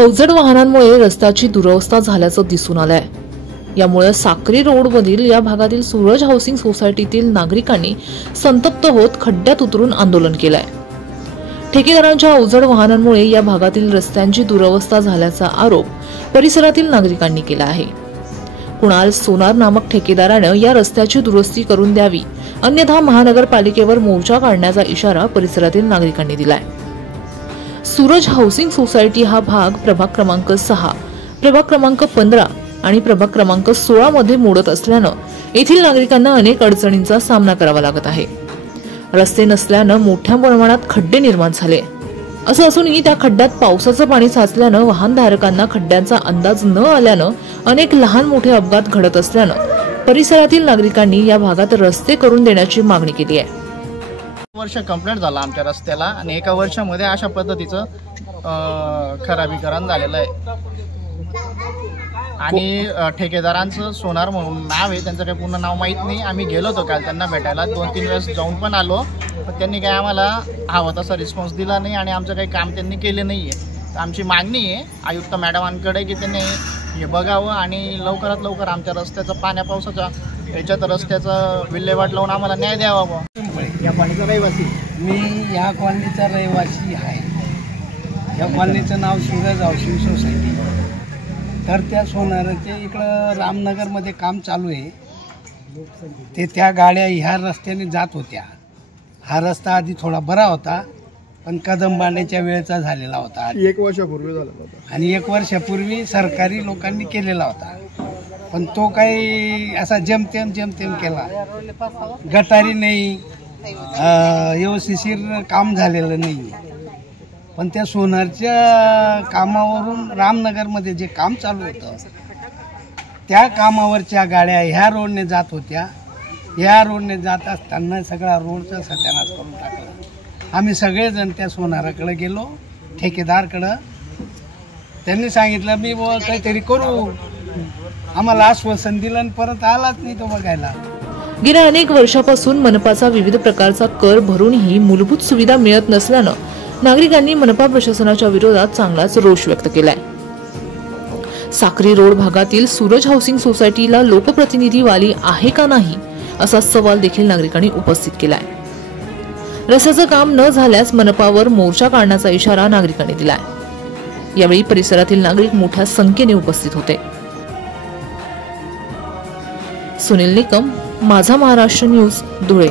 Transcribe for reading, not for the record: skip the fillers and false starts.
अवजड वाहनांमुळे रस्त्याची दुरवस्था झाल्याचं दिसून आलंय। यामुळे साक्री रोडवरील या भागातील सूरज हाऊसिंग सोसायटीतील नागरिकांनी संतप्त होत खड्ड्यात उतरून आंदोलन केलंय। ठेकेदारांच्या अवजड वाहनांमुळे या भागातील रस्त्यांची दुरवस्था झाल्याचा आरोप परिसरातील नागरिकांनी केला आहे। कुणाल सोनार नामक ठेकेदाराने या रस्त्याची दुरुस्ती करून द्यावी, अन्यथा महानगरपालिकेवर मोर्चा काढण्याचा इशारा परिसरातील नागरिकांनी दिलाय। सूरज हाऊसिंग सोसायटी हा भाग प्रभाग क्रमांक 6, प्रभाग क्रमांक 15 आणि प्रभाग क्रमांक 16 मध्ये मोडत असल्यानं येथील नागरिकांना अनेक अडचणींचा सामना करावा लागत आहे। रस्ते नसल्यानं मोठ्या प्रमाणात खड्डे निर्माण झाले। असं असूनही त्या खड्ड्यात पावसाचं पाणी साचल्यानं वाहनधारकांना खड्ड्यांचा अंदाज न आल्यानं अनेक लहान मोठे अपघात घडत असल्यानं परिसरातील नागरिकांनी या भागात रस्ते करून देण्याची मागणी केली आहे। वर्ष कंप्लीट झाला आमच्या रस्त्याला आणि एका वर्षामध्ये अशा पद्धतीचं खराबीकरण झालेलं आहे। आणि ठेकेदारांचं सोनार म्हणून नाव आहे, त्यांचं काही पूर्ण नाव माहीत नाही। आम्ही गेलो होतो काल त्यांना भेटायला, 2-3 वेळेस जाऊन पण आलो, पण त्यांनी काय आम्हाला हवा तसा रिस्पॉन्स दिला नाही आणि आमचं काही काम त्यांनी केले नाही आहे। तर आमची मागणी आहे आयुक्त मॅडमांकडे की त्यांनी हे बघावं आणि लवकरात लवकर आमच्या रस्त्याचं पाण्या पावसाच्या याच्यात रस्त्याचं विल्हेवाट लावून आम्हाला न्याय द्यावा। या कॉलनीचा रहिवासी मी या कॉलनीचा रहिवासी आहे। या कॉलनीचं नाव सूरज हाऊसिंग सोसायटी। तर त्या सोनाराचे इकडं रामनगरमध्ये काम चालू आहे, ते त्या गाड्या ह्या रस्त्याने जात होत्या। हा रस्ता आधी थोडा बरा होता, पण कदम बांधण्याच्या वेळेचा झालेला होता, 1 वर्षापूर्वी झाला होता आणि 1 वर्षापूर्वी सरकारी लोकांनी केलेला होता, पण तो काही असा जेमतेम केला। गटारी नाही, व्यवस्थिशीर काम झालेलं नाही। पण त्या सोनारच्या कामावरून रामनगरमध्ये जे काम चालू होतं त्या कामावरच्या गाड्या ह्या रोडने जात होत्या। ह्या रोडने जात असताना सगळा रोडचा सत्यानाश करून टाकला। आम्ही सगळेजण त्या सोनाराकडे गेलो, ठेकेदारकडं। त्यांनी सांगितलं मी काहीतरी करू, आम्हाला आश्वासन दिलं आणि परत आलाच नाही तो बघायला। गेल्या अनेक वर्षापासून मनपाचा विविध प्रकारचा कर भरूनही मूलभूत सुविधा मिळत नसल्यानं नागरिकांनी मनपा प्रशासनाच्या विरोधात चांगलाच रोष व्यक्त केलाय। साक्री रोड भागातील सूरज हाऊसिंग सोसायटीला लोकप्रतिनिधी वाली आहे का नाही असा सवाल देखील नागरिकांनी उपस्थित केलाय। रस्त्याचं काम न झाल्यास मनपावर मोर्चा काढण्याचा इशारा नागरिकांनी दिलाय। यावेळी परिसरातील नागरिक मोठ्या संख्येने उपस्थित होते। सुनील निकम, माझा महाराष्ट्र न्यूज, धुळे।